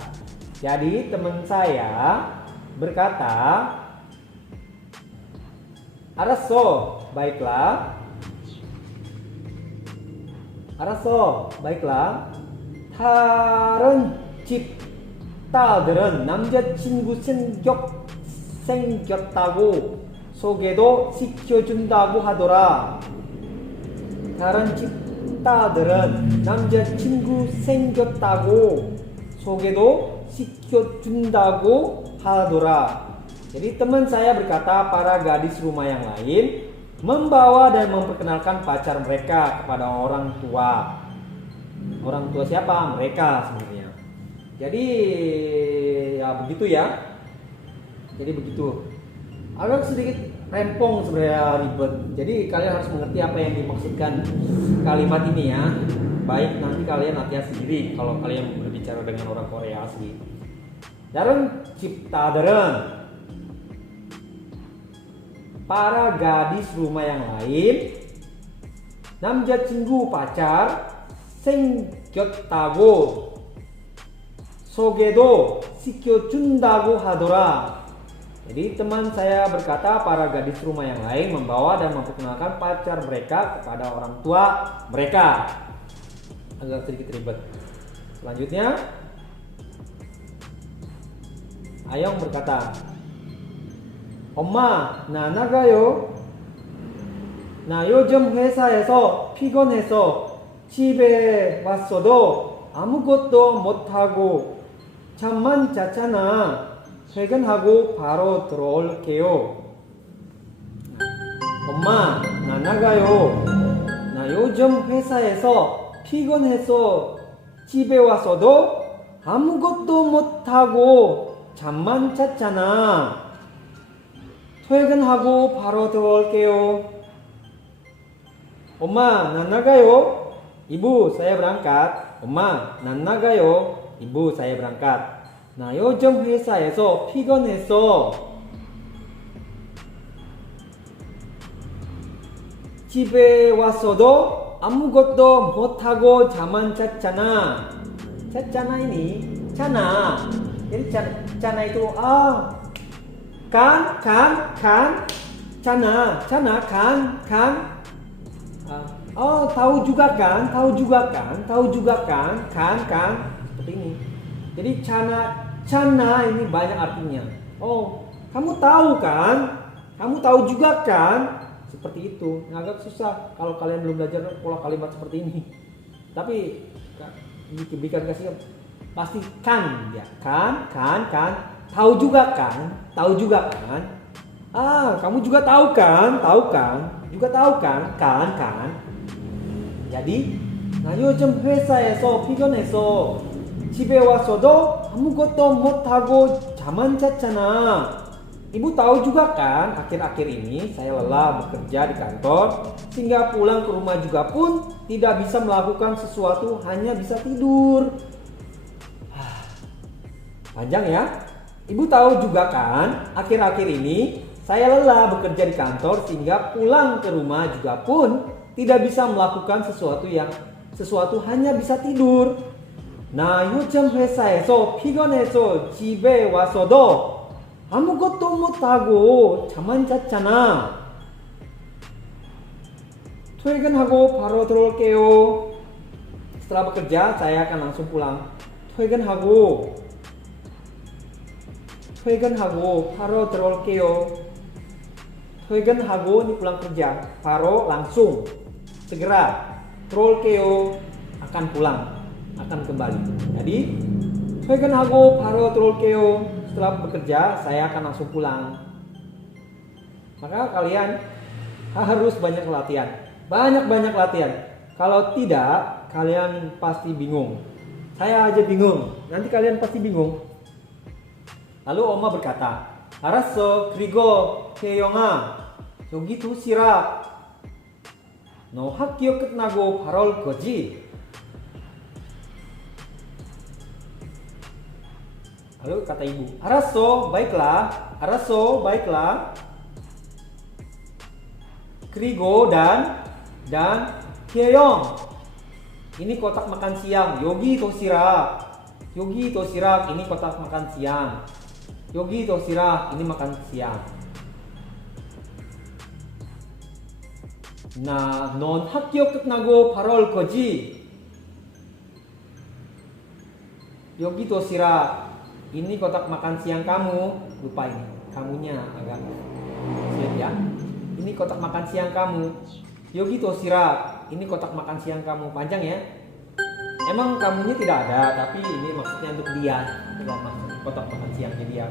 Jadi teman saya berkata, 알았어, baiklah. 다른 집 딸들은 남자친구 생겼다고 소개도 시켜준다고 하더라. 다른 집 딸들은 남자친구 생겼다고 소개도 시켜준다고 하더라. Jadi teman saya berkata para gadis rumah yang lain membawa dan memperkenalkan pacar mereka kepada orang tua. Orang tua siapa? Mereka sebenarnya. Jadi ya begitu ya. Jadi begitu. Agak sedikit rempong sebenarnya, ribet. Jadi kalian harus mengerti apa yang dimaksudkan kalimat ini ya. Baik nanti kalian latihan sendiri kalau kalian berbicara dengan orang Korea asli. 다른 집딸들은 para gadis rumah yang lain, 남자친구 pacar, 생겼다고 소개도 시켜준다고 하더라. Jadi teman saya berkata para gadis rumah yang lain membawa dan memperkenalkan pacar mereka kepada orang tua mereka. Agak sedikit ribet. Selanjutnya, Ayong berkata, 엄마, 나 나가요. 나 요즘 회사에서 피곤해서 집에 왔어도 아무것도 못하고 잠만 잤잖아. 퇴근하고 바로 들어올게요. 엄마, 나 나가요. 나 요즘 회사에서 피곤해서 집에 왔어도 아무것도 못하고 잠만 잤잖아. 퇴근하고 바로 들어올게요. 엄마, 난 나가요. Ibu, saya berangkat. 엄마, 난 나가요. Ibu, saya berangkat. 나 요즘 회사에서 피곤해서 집에 왔어도 아무것도 못하고 잠만 잤잖아. 잤잖아 ini cana. Jadi cana itu kan cana kan. Tahu juga kan seperti ini. Jadi cana ini banyak artinya. Kamu tahu juga kan, seperti itu. Agak susah kalau kalian belum belajar pola kalimat seperti ini. Tapi diberikan kasih pasti kan ya, kan. Tahu juga kan. Kamu juga tahu kan, juga tahu kan. Jadi, 요즘 회사에서 피곤해서 집에 와서도 아무것도 못하고 잠만 잤잖아. Ibu tahu juga kan, akhir-akhir ini saya lelah bekerja di kantor, sehingga pulang ke rumah juga pun tidak bisa melakukan sesuatu, hanya bisa tidur. Panjang ya. Ibu tahu juga kan, akhir-akhir ini saya lelah bekerja di kantor, sehingga pulang ke rumah juga pun tidak bisa melakukan sesuatu hanya bisa tidur. 요즘 회사에서 피곤해서 집에 와서도 아무것도 못하고 잠만 잤잖아. 퇴근하고 바로 들어올게요. Setelah bekerja saya akan langsung pulang. 퇴근하고 바로 들어올게요. 퇴근하고 ini pulang kerja. 바로 langsung, segera. 들어올게요 akan pulang, akan kembali. Jadi 퇴근하고 바로 들어올게요. Setelah bekerja saya akan langsung pulang. Maka kalian harus banyak latihan. Banyak latihan. Kalau tidak, kalian pasti bingung. Saya aja bingung. Nanti kalian pasti bingung. Lalu Oma berkata, 알았어. 그리고 혜영아, 여기 도시락. 너 학교 끝나고 바로 올 거지? Lalu kata ibu, 알았어, baiklah. 그리고 dan 혜영. Ini kotak makan siang. 여기 도시락 ini kotak makan siang. 여기 도시락 ini makan siang. 넌 학교 끝나고 바로 올 거지? 여기 도시락 ini kotak makan siang kamu. Lupa ini, kamunya agak siap ya. Ini kotak makan siang kamu. 여기 도시락 ini kotak makan siang kamu. Panjang ya. Emang kamunya tidak ada, tapi ini maksudnya untuk dia. Tidak maksud kotak makan siangnya dia.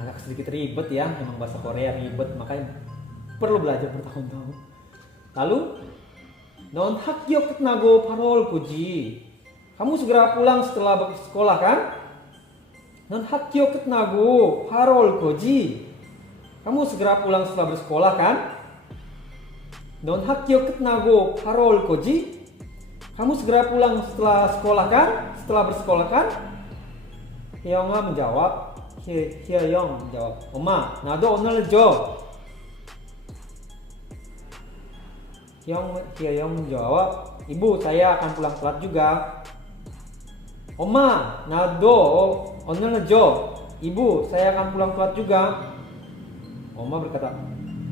Agak sedikit ribet ya. Emang bahasa Korea ribet, makanya perlu belajar bertahun-tahun. Lalu, 넌 학교 끝나고 바로 올 거지? Kamu segera pulang setelah sekolah kan? 넌 학교 끝나고 바로 올 거지? Kamu segera pulang setelah bersekolah kan? 넌 학교 끝나고 바로 올 거지? Kamu segera pulang setelah sekolah kan? Setelah bersekolah kan? 혜영아 menjawab. 혜영 menjawab. 엄마, 나도 오늘 늦어. 혜영 menjawab. Ibu, saya akan pulang telat juga. 엄마, 나도 오늘 늦어. Ibu, saya akan pulang telat juga. Oma berkata,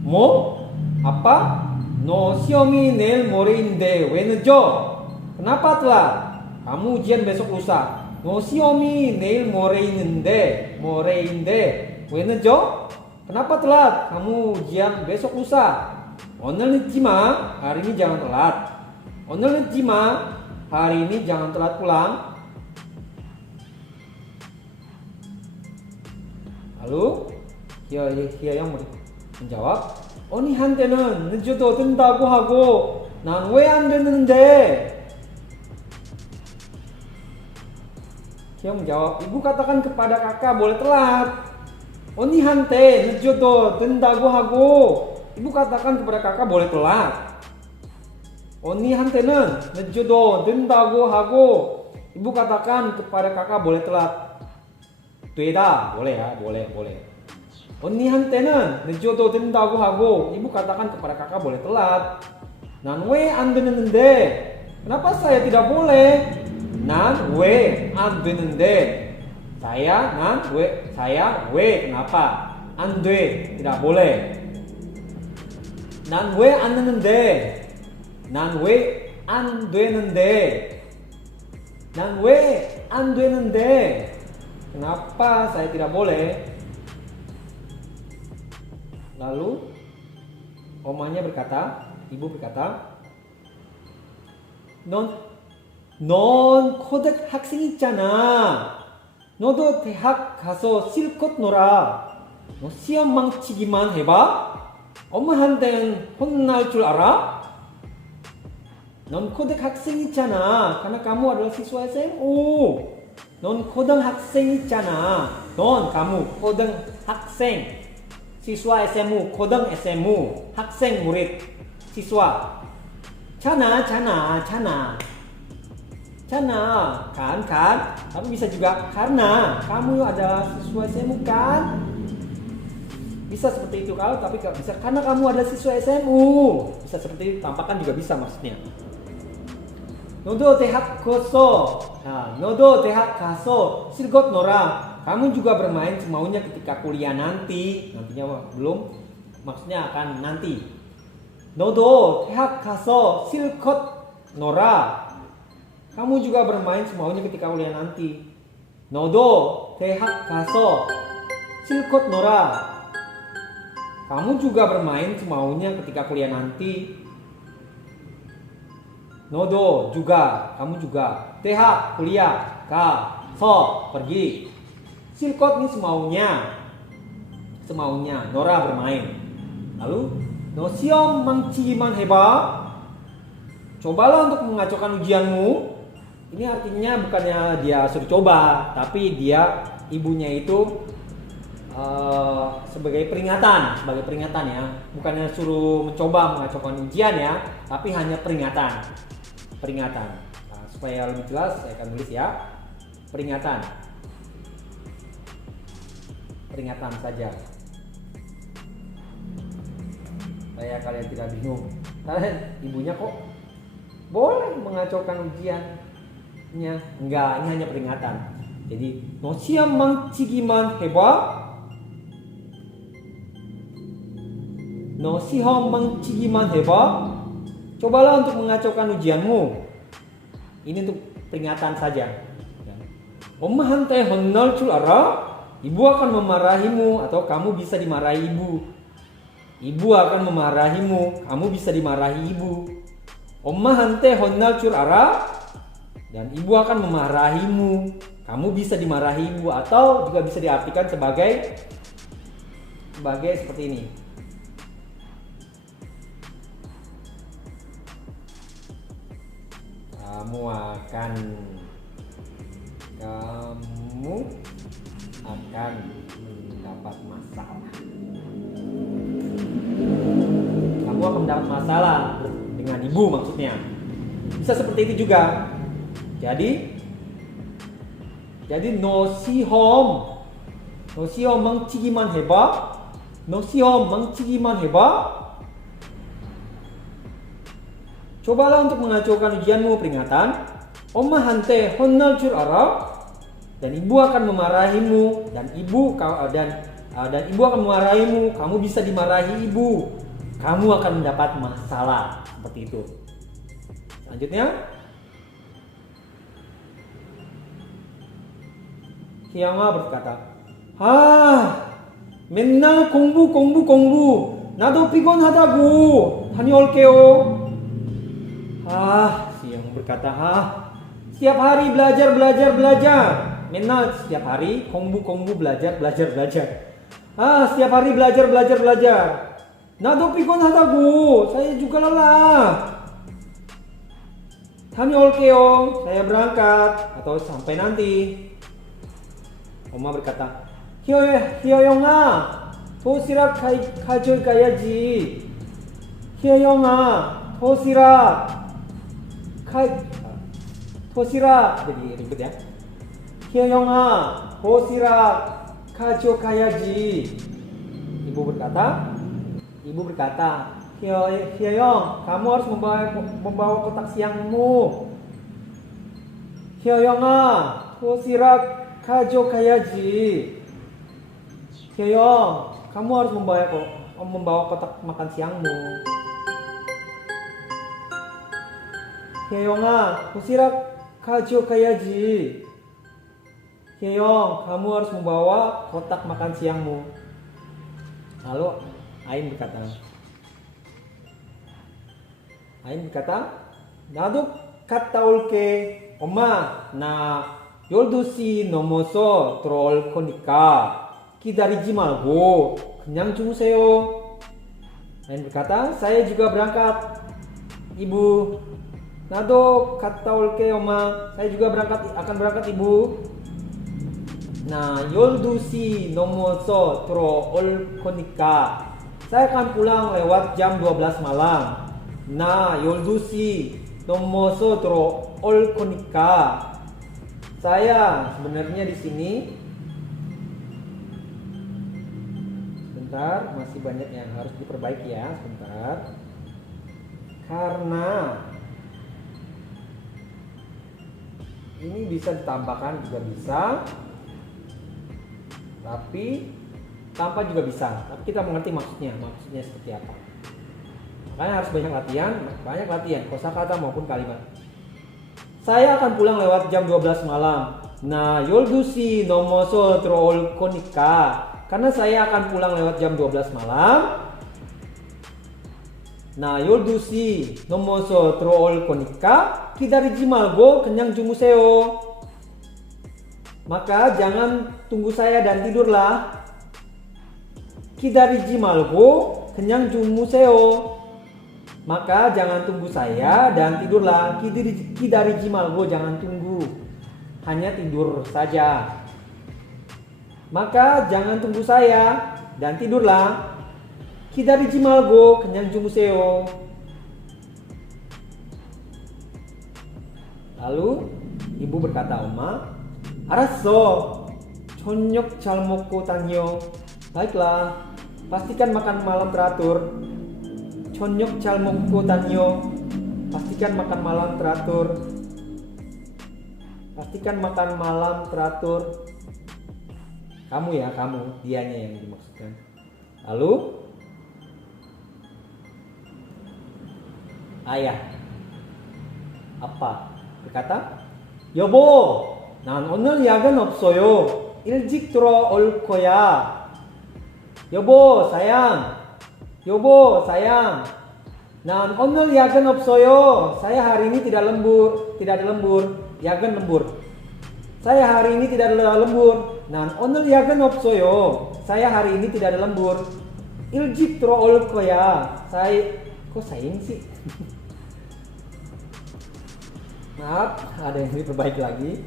뭐? Apa? 너 시험이 내일 모레인데 왜 늦어? Kenapa telat? Kamu ujian besok lusa. 너 시험이 내일 모레인데 왜 늦어? Kenapa telat? Kamu ujian besok lusa. 오늘 늦지 마. hari ini jangan telat. 오늘 늦지 마. hari ini jangan telat pulang. Lalu Hyeyong menjawab, 언니한테는 늦어도 된다고 하고 난 왜 안 되는데? Hyeyong menjawab, ibu katakan kepada kakak boleh telat. 언니한테 늦어도 된다고 하고, ibu katakan kepada kakak boleh telat. 언니한테는 늦어도 된다고 하고, ibu katakan kepada kakak boleh telat. 되다, boleh ya, boleh. 언니한테는 늦어도 된다고 하고, ibu katakan kepada kakak boleh telat. 난 왜 안 되는데? Kenapa saya tidak boleh? 난 왜 안 되는데? Saya 왜 kenapa? 안 돼, tidak boleh. 난 왜 안 되는데? 난 왜 안 되는데? 난 왜 안 되는데? Kenapa saya tidak boleh? Lalu omanya berkata, ibu berkata, 넌 고등 학생 있잖아. 너도 대학 가서 실컷 놀아. 너 시험 망치기만 해봐. 엄마한테는 혼날 줄 알아? 넌 고등 학생 있잖아. karena kamu adalah siswa SMU. 넌 고등 학생 있잖아. kamu 고등 학생. siswa SMU, 고등 SMU, 학생 murid, siswa. Cana, kan, tapi bisa juga karena kamu adalah siswa SMU kan? Bisa seperti itu kalau, tapi bisa karena kamu adalah siswa SMU. Bisa seperti itu, tampakan juga bisa maksudnya. 너도 대학 가서 실컷 놀아. Kamu juga bermain semaunya ketika kuliah nanti. Nantinya belum, maksudnya akan nanti. 너도 대학 가서 실컷 놀아. Kamu juga bermain semaunya ketika kuliah nanti. 너도 대학 가서 실컷 놀아. Kamu juga bermain semaunya ketika kuliah nanti. 너도 juga, kamu juga. 대학 kuliah, 가서 pergi. 실컷 ini semaunya. 놀아 bermain. Lalu 너 시험 망치기만 해봐. Cobalah untuk mengacaukan ujianmu. Ini artinya bukannya dia suruh coba, tapi ibunya itu sebagai peringatan ya. Bukannya suruh mencoba mengacaukan ujian ya, tapi hanya peringatan. Nah, supaya lebih jelas saya akan tulis ya. Peringatan saja. Supaya kalian tidak bingung. Kalian ibunya kok boleh mengacaukan ujiannya? Enggak, ini hanya peringatan. Jadi, 너 시험 망치기만 해봐. 너 시험 망치기만 해봐. Cobalah untuk mengacaukan ujianmu. Ini untuk peringatan saja. 엄마한테 혼날 줄 알아? Ibu akan memarahimu atau kamu bisa dimarahi ibu. Ibu akan memarahimu, kamu bisa dimarahi ibu. 엄마한테 혼날 줄 알아? Dan ibu akan memarahimu, kamu bisa dimarahi ibu, atau juga bisa diartikan sebagai seperti ini. Kamu akan mendapat masalah. Kamu akan mendapat masalah dengan ibu maksudnya. Bisa seperti itu juga. Jadi 너 시험 망치기만 해봐. 너 시험 망치기만 해봐. Cobalah untuk mengacaukan ujianmu, peringatan. 엄마한테 혼날 줄 알아? Dan ibu akan memarahimu, dan ibu akan memarahimu, kamu bisa dimarahi ibu. Kamu akan mendapat masalah, seperti itu. Selanjutnya, Hyanga berkata, 맨날 공부. 나도 피곤하다고. 다녀올게요. Hyang berkata, setiap hari belajar. 맨날 setiap hari 공부 belajar. Setiap hari belajar. 나도 피곤하다고. Saya juga lelah. 다녀올게요. Saya berangkat atau sampai nanti. Oma berkata, 희어영아, 도시락 가져가야지. 희어영아, 도시락. Jadi ribet ya. 희어영아, 도시락 가져가야지. Ibu berkata, Hyeong, kamu harus membawa kotak siangmu. Hyeong아, 도시락 가져가야지. Hyeong, kamu harus membawa kotak makan siangmu. Hyeong아, 도시락 가져가야지. Hyeong, kamu harus membawa kotak makan siangmu. Lalu Ain berkata, 나도 갔다 올게. 엄마, 나 12시 넘어서 들어올 거니까 기다리지 말고 그냥 주무세요. Ain berkata, saya juga berangkat, Ibu. 나도 갔다 올게, 엄마. Saya juga akan berangkat, Ibu. Nah, 12시 넘어서 들어올 거니까. Saya akan pulang lewat jam 12 malam. Nah, 12시 넘어서 들어올 거니까. Saya sebenarnya di sini. Sebentar, masih banyak yang harus diperbaiki ya, sebentar. Karena ini bisa ditambahkan juga bisa, tapi tanpa juga bisa. Tapi kita mengerti maksudnya seperti apa. Makanya harus banyak latihan kosakata maupun kalimat. Saya akan pulang lewat jam 12 malam. Nah, 12시 넘어서 들어올 거니까. Karena saya akan pulang lewat jam 12 malam. Nah, 12시 넘어서 들어올 거니까 기다리지 말고 그냥 주무세요. Maka jangan tunggu saya dan tidurlah. 기다리지 말고 그냥 주무세요. Maka jangan tunggu saya dan tidurlah. 기다리지 말고 jangan tunggu, hanya tidur saja. Maka jangan tunggu saya dan tidurlah. 기다리지 말고 그냥 주무세요. Lalu ibu berkata, Oma, 알았어. 저녁 잘 먹고 다녀. Baiklah, pastikan makan malam teratur. 저녁 잘 먹고 다녀. Pastikan makan malam teratur. Pastikan makan malam teratur. Kamu ya, kamu, dianya yang dimaksudkan. Lalu ayah 아빠 berkata, 여보, 난 오늘 야근 없어요. 일찍 들어올 거야. 여보, sayang. 여보, sayang. 난 오늘 야근 없어요. Saya hari ini tidak ada lembur. 야근 lembur. Saya hari ini tidak ada lembur. 난 오늘 야근 없어요. Saya hari ini tidak ada lembur. 일찍 들어올 거야. Kok sayang sih? Maaf, ada yang diperbaiki lagi.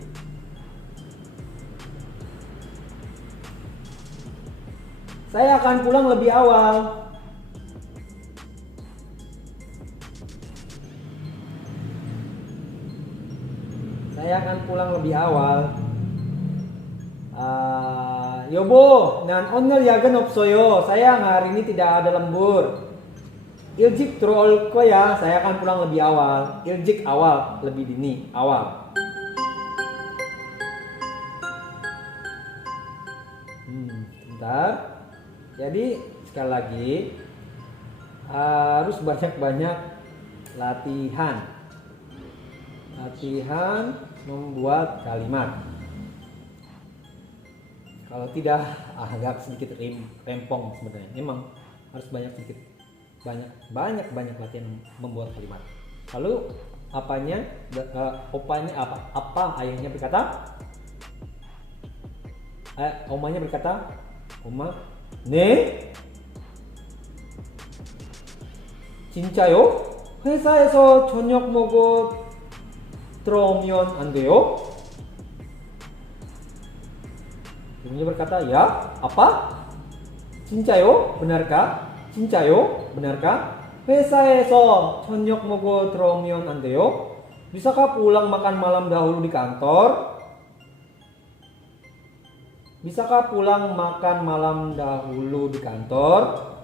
Saya akan pulang lebih awal. Saya akan pulang lebih awal. 여보, 난 오늘 야근 없어요. Sayang, hari ini tidak ada lembur. 일찍 들어올 거야. Saya akan pulang lebih awal. 일찍 awal, lebih dini, awal. Sebentar. Jadi sekali lagi harus banyak-banyak latihan membuat kalimat. Kalau tidak agak sedikit rempong sebenarnya. Memang harus banyak latihan membuat kalimat. Lalu apa ayahnya berkata? Omanya berkata, Oma, 네? 진짜요? 회사에서 저녁 먹어 들어오면 안 돼요? Ibunya berkata, ya, apa? 진짜요? benarkah? 진짜요? benarkah? 회사에서 저녁 먹어 들어오면 안 돼요? Bisakah pulang makan malam dahulu di kantor? Bisakah pulang makan malam dahulu di kantor?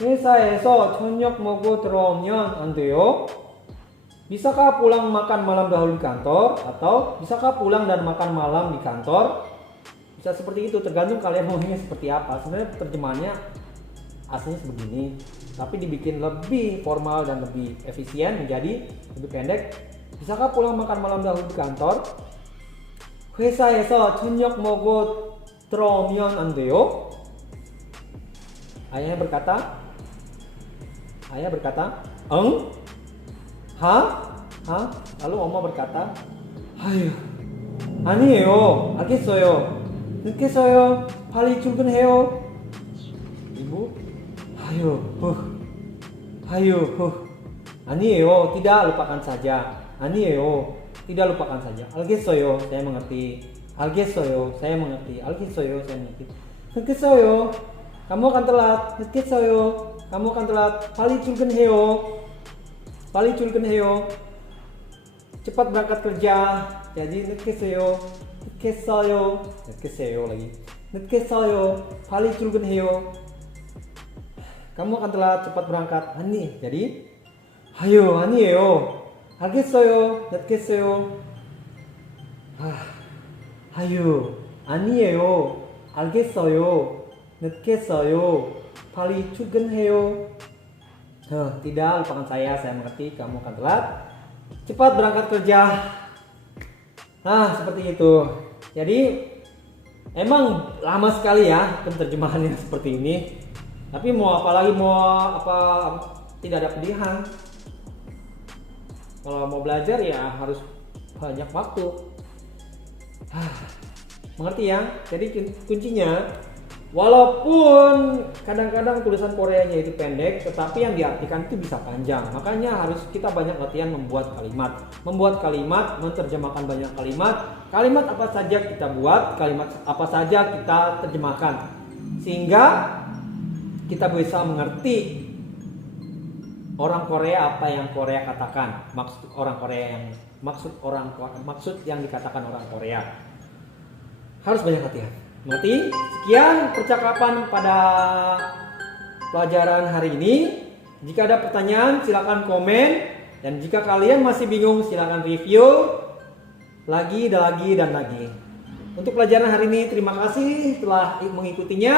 회사에서 저녁 먹고 들어오면 안 돼요? Bisakah pulang makan malam dahulu di kantor? Atau bisakah pulang dan makan malam di kantor? Bisa seperti itu, tergantung kalian maunya seperti apa. Sebenarnya terjemahannya aslinya sebegini, tapi dibikin lebih formal dan lebih efisien menjadi lebih pendek. Bisakah pulang makan malam dahulu di kantor? 회사에서 저녁 먹고 들어오면 안 돼요? Ayah berkata, eng, ha, lalu Oma berkata, 아유, 아니에요, 알겠어요, 늦겠어요, 빨리 출근해요. Ibu, 아니에요, tidak, lupakan saja. 아니에요, tidak, lupakan saja. 알겠어요, saya mengerti. 알겠어요, saya mengerti. 알겠어요, saya mengerti. 늦겠어요, kamu akan telat. 늦겠어요, kamu akan telat. 빨리 출근해요. 빨리 출근해요. Cepat berangkat kerja. Jadi 늦겠어요. 늦겠어요 lagi. 늦겠어요. 빨리 출근해요. Kamu akan telat, cepat berangkat. 아니. jadi 아니에요. 알겠어요. 늦겠어요. 아니에요. 알겠어요. 늦겠어요. 빨리 출근해요. Tidak, lupakan saya mengerti, kamu akan telat. Cepat berangkat kerja. Nah, seperti itu. Jadi emang lama sekali ya penerjemahannya seperti ini. Tapi mau tidak ada pilihan. Kalau mau belajar ya harus banyak waktu. Mengerti ya? Jadi kuncinya, walaupun kadang-kadang tulisan Koreanya itu pendek, tetapi yang diartikan itu bisa panjang. Makanya harus kita banyak latihan membuat kalimat, menerjemahkan banyak kalimat apa saja kita buat, kalimat apa saja kita terjemahkan, sehingga kita bisa mengerti orang Korea apa yang Korea katakan, maksud yang dikatakan orang Korea. Harus banyak latihan. Mengerti? Sekian percakapan pada pelajaran hari ini. Jika ada pertanyaan silakan komen, dan jika kalian masih bingung silakan review lagi dan lagi. Untuk pelajaran hari ini terima kasih telah mengikutinya,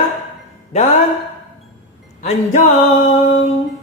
dan anjang.